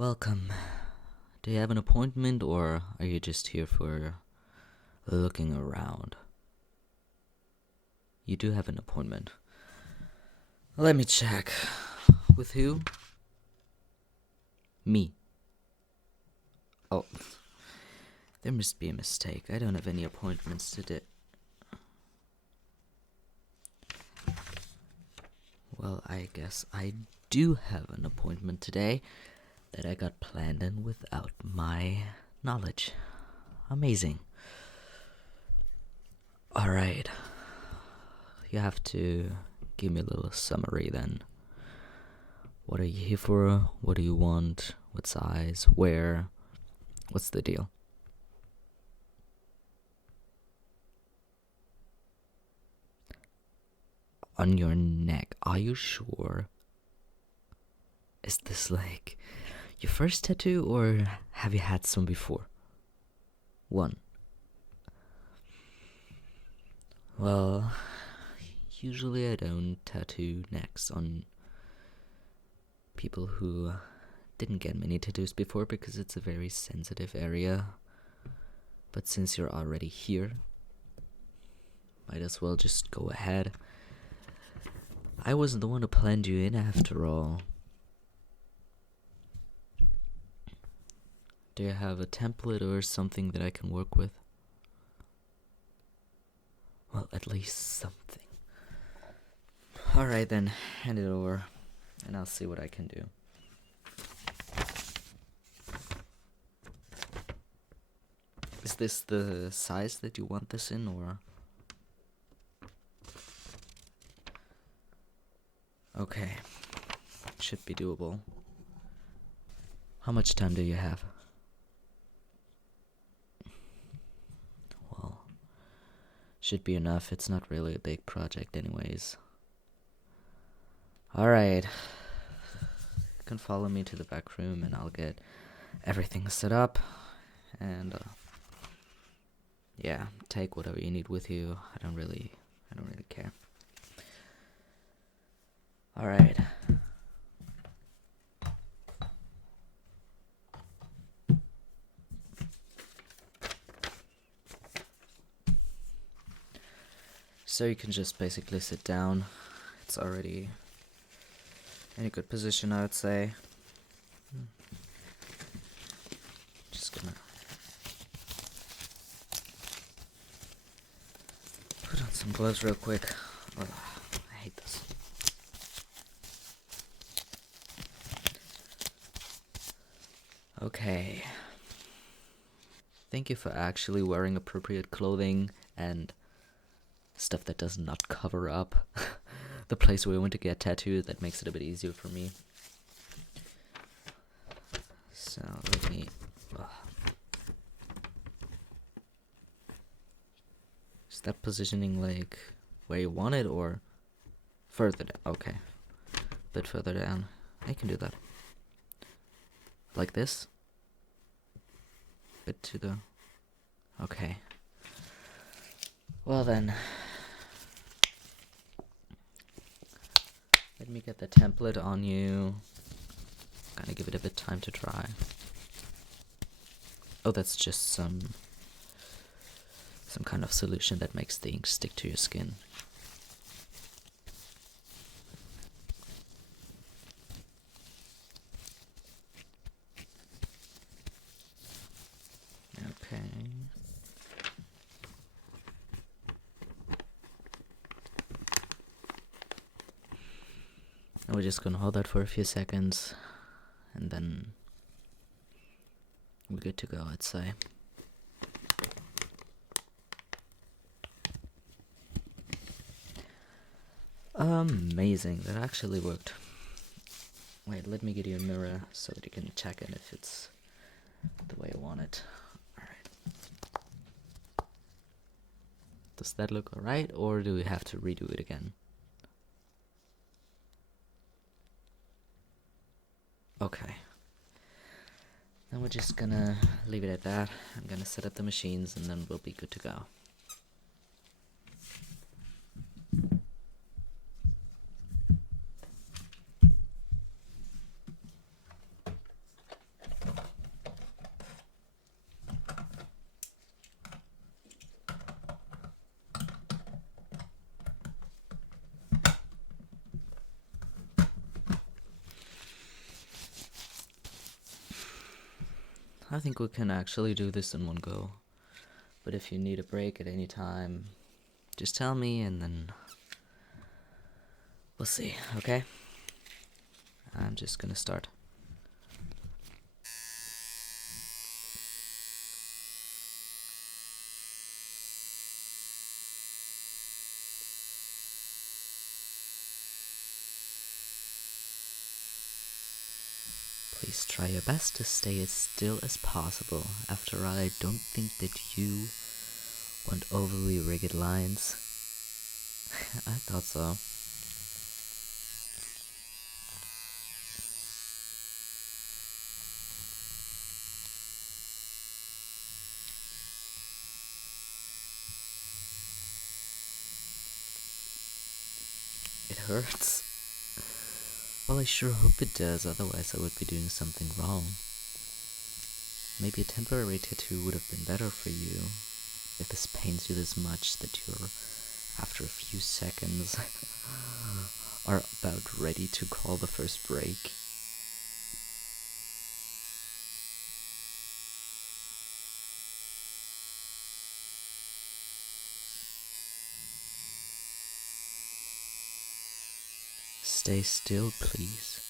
Welcome. Do you have an appointment or are you just here for looking around? You do have an appointment. Let me check. With who? Me. Oh, there must be a mistake. I don't have any appointments today. Well, I guess I do have an appointment today that I got planned in without my knowledge. Amazing. Alright. You have to give me a little summary then. What are you here for? What do you want? What size? Where? What's the deal? On your neck. Are you sure? Is this like your first tattoo or have you had some before? One. Well, usually I don't tattoo necks on people who didn't get many tattoos before because it's a very sensitive area. But since you're already here, might as well just go ahead. I wasn't the one who planned you in after all. Do you have a template or something that I can work with? Well, at least something. Alright then, hand it over, and I'll see what I can do. Is this the size that you want this in, or? Okay, should be doable. How much time do you have? Well, should be enough. It's not really a big project anyways. Alright. You can follow me to the back room and I'll get everything set up. And, yeah, take whatever you need with you. I don't really care. Alright. So you can just basically sit down. It's already in a good position, I would say. Just gonna put on some gloves real quick. Ugh, I hate this. Okay. Thank you for actually wearing appropriate clothing and stuff that does not cover up the place where we went to get tattooed. That makes it a bit easier for me. So let me. Is that positioning like where you want it or further down? Okay, a bit further down. I can do that. Like this. Bit to the. Okay. Well then. Let me get the template on you. Gotta give it a bit time to dry. Oh, that's just some kind of solution that makes the ink stick to your skin. Okay. And we're just gonna hold that for a few seconds, and then we're good to go, I'd say. Amazing, that actually worked. Wait, let me get you a mirror so that you can check it if it's the way I want it. Alright. Does that look alright, or do we have to redo it again? Okay. Then we're just gonna leave it at that. I'm gonna set up the machines and then we'll be good to go. I think we can actually do this in one go. But if you need a break at any time, just tell me and then we'll see, okay? I'm just gonna start. Please try your best to stay as still as possible. After all, I don't think that you want overly rigid lines. I thought so. It hurts. Well, I sure hope it does, otherwise I would be doing something wrong. Maybe a temporary tattoo would have been better for you, if this pains you this much that you're, after a few seconds, are about ready to call the first break. Stay still, please.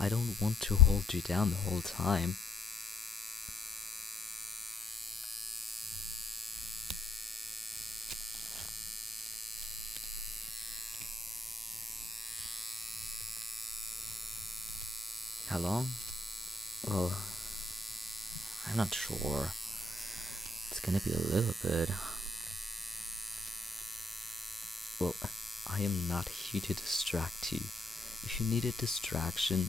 I don't want to hold you down the whole time. How long? Well, I'm not sure. It's gonna be a little bit. Well, I am not here to distract you. If you needed distraction,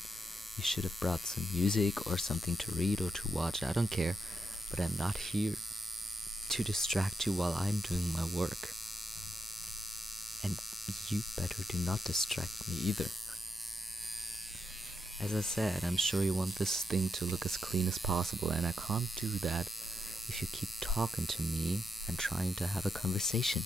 you should have brought some music or something to read or to watch. I don't care, but I'm not here to distract you while I'm doing my work. And you better do not distract me either. As I said, I'm sure you want this thing to look as clean as possible, and I can't do that if you keep talking to me and trying to have a conversation.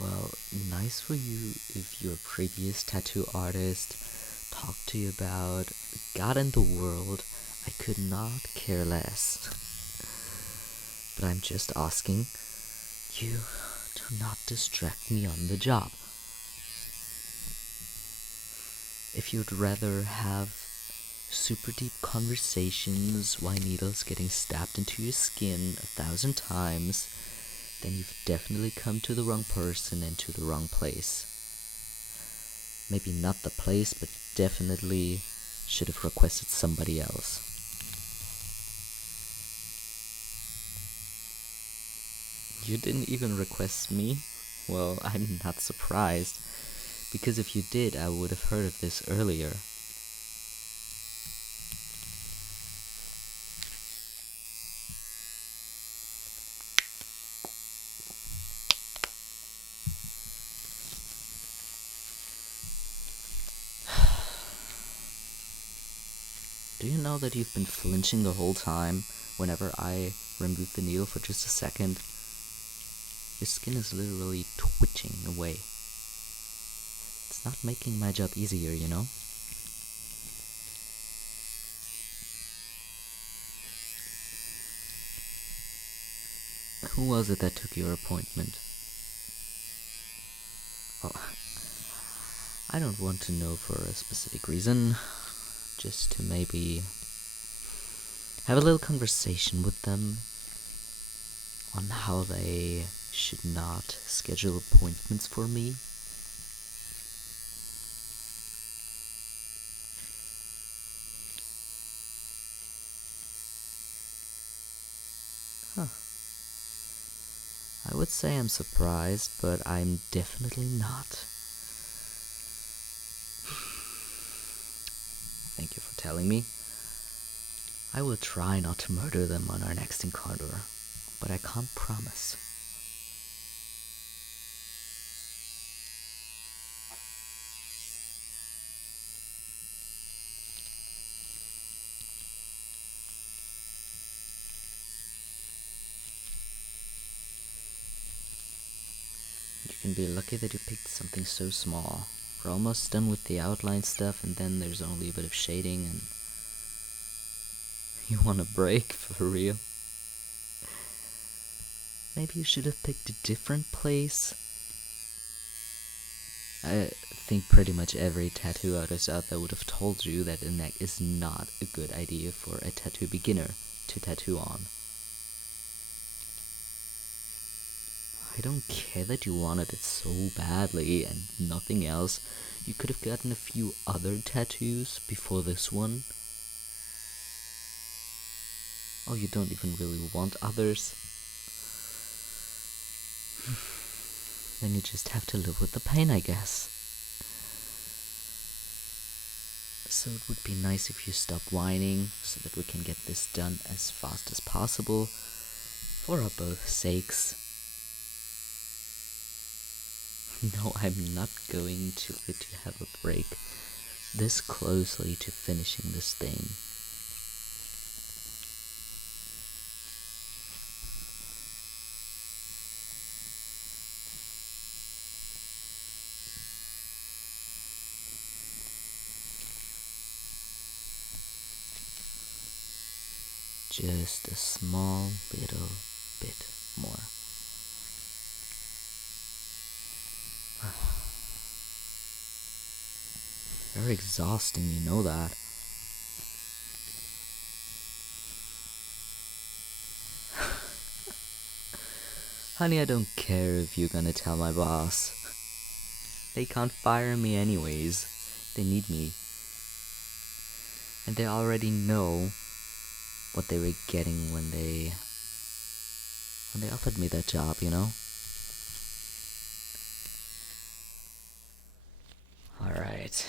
Well, nice for you if your previous tattoo artist talked to you about God and the world. I could not care less. But I'm just asking you to not distract me on the job. If you'd rather have super deep conversations while needles getting stabbed into your skin 1,000 times, then you've definitely come to the wrong person and to the wrong place. Maybe not the place, but definitely should have requested somebody else. You didn't even request me? Well, I'm not surprised, because if you did, I would have heard of this earlier. Do you know that you've been flinching the whole time whenever I remove the needle for just a second? Your skin is literally twitching away. It's not making my job easier, you know? Who was it that took your appointment? Oh, I don't want to know for a specific reason. Just to maybe have a little conversation with them on how they should not schedule appointments for me. Huh. I would say I'm surprised, but I'm definitely not. Thank you for telling me. I will try not to murder them on our next encounter, but I can't promise. You can be lucky that you picked something so small. We're almost done with the outline stuff, and then there's only a bit of shading, and you want a break, for real? Maybe you should have picked a different place. I think pretty much every tattoo artist out there would have told you that a neck is not a good idea for a tattoo beginner to tattoo on. I don't care that you wanted it so badly and nothing else. You could have gotten a few other tattoos before this one. Oh, you don't even really want others? Then you just have to live with the pain, I guess. So it would be nice if you stop whining, so that we can get this done as fast as possible, for our both sakes. No, I'm not going to let you have a break this closely to finishing this thing. Just a small little bit more. Very exhausting, you know that. Honey, I don't care if you're gonna tell my boss. They can't fire me anyways. They need me. And they already know what they were getting when they offered me that job, you know? Alright.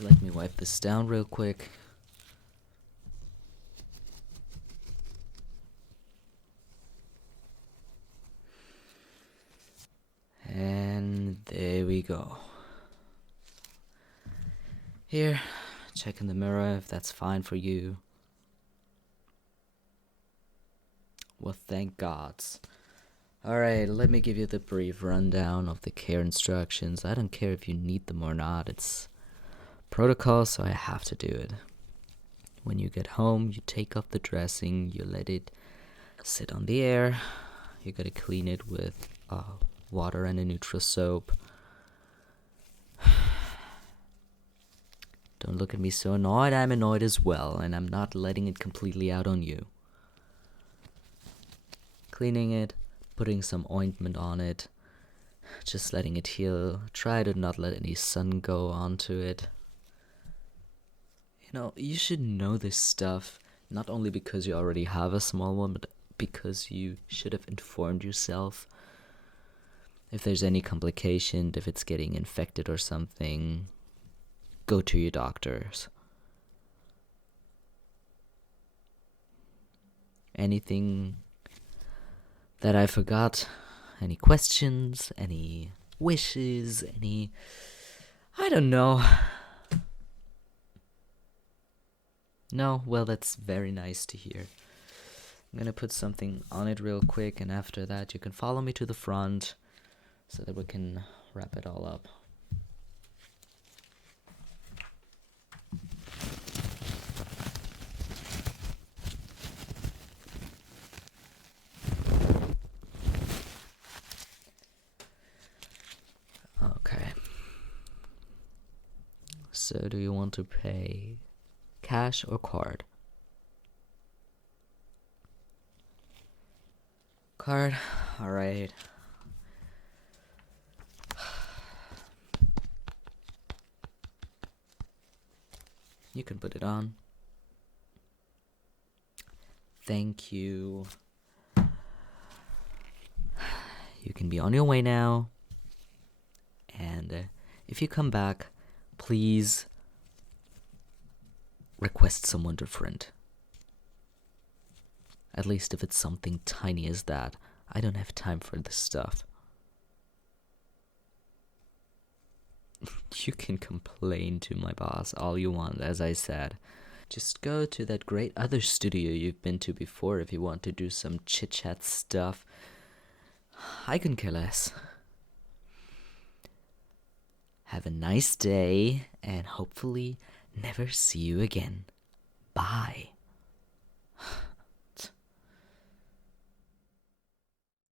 Let me wipe this down real quick. And there we go. Here, check in the mirror if that's fine for you. Well, thank gods. Alright, let me give you the brief rundown of the care instructions. I don't care if you need them or not. It's protocol, so I have to do it. When you get home, you take off the dressing, you let it sit on the air. You gotta clean it with water and a neutral soap. Don't look at me so annoyed. I'm annoyed as well, and I'm not letting it completely out on you. Cleaning it, putting some ointment on it, just letting it heal. Try to not let any sun go onto it. You know, you should know this stuff, not only because you already have a small one, but because you should have informed yourself. If there's any complication, if it's getting infected or something, go to your doctors. Anything that I forgot? Any questions? Any wishes? I don't know. No? Well, that's very nice to hear. I'm gonna put something on it real quick, and after that you can follow me to the front so that we can wrap it all up. Okay. So do you want to pay cash or card? Card? Alright. You can put it on. Thank you. you can be on your way now. And if you come back, please request someone different. At least if it's something tiny as that. I don't have time for this stuff. You can complain to my boss all you want, as I said. Just go to that great other studio you've been to before if you want to do some chit-chat stuff. I couldn't care less. Have a nice day, and hopefully never see you again. Bye.